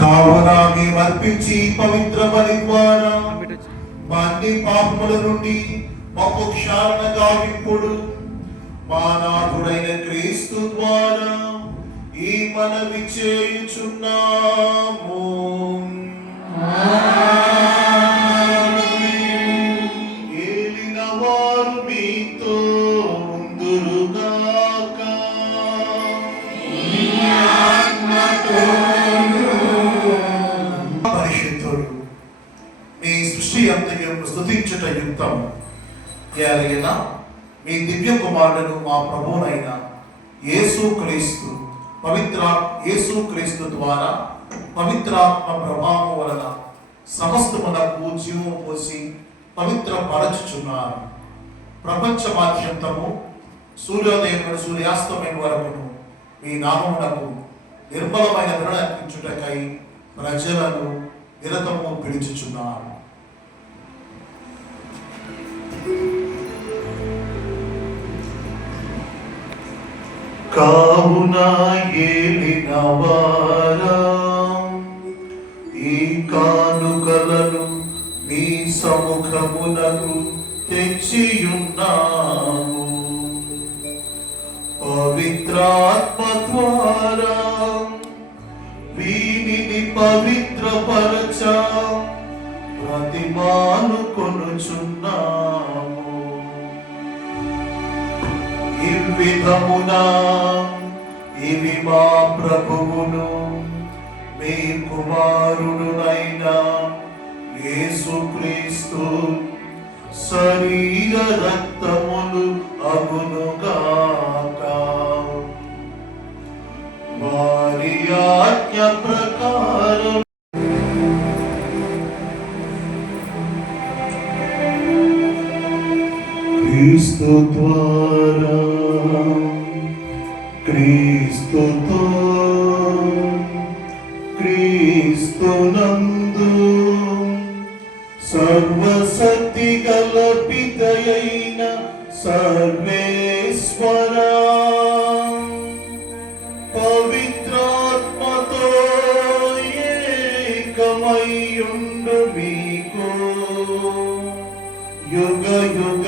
కావున మేమర్పించి పవిత్ర బలి ద్వారా మా అన్ని పాపముల నుండి మాకు క్షాళన గావింపుడు మా నాథుడైన క్రీస్తు ద్వారా ఈ మనవి చేయుచున్నాము. ఏలిన వారు మీతో ఉందురుగాక. పరిశుద్ధుడు మీ సృష్టి అంతయు స్తుతించుట యుక్తం. ఎలాగైనా మీ దివ్య కుమారుడు మా ప్రభువునైన యేసుక్రీస్తు యేసుక్రీస్తు ద్వారా పవిత్రాత్మ ప్రభావం వలన సమస్తమునకు జీవము పోసి పవిత్ర పరచుచున్నారు. ప్రపంచమాద్యంతము సూర్యోదయం నుండి సూర్యాస్తమయం వరకును మీ నామమునకు నిర్మలమైన విరణ అర్పించుటకై ప్రజలను నిరతము పిలుచుచున్నారు. కావున ఏలినవారా ఈ కానుకలను మీ సముఖమునకు తెచ్చియున్నాము. పవిత్రాత్మ ద్వారా వీనిని పవిత్రపరచ ప్రతిమాను కొనుచున్నాము. ఈ విధమునా ఇవి మా ప్రభువును మీ కుమారుడునైన యేసుక్రీస్తు శరీర రక్తములు అగునుగాక. వారి ఆజ్ఞ ప్రకారం క్రీస్తు ద్వారా క్రీస్తుతో క్రీస్తునందు సర్వశక్తి గల పితయైన సర్వేశ్వరా పవిత్రాత్మతో ఏకమయ్యుండు మీకు యుగ యుగ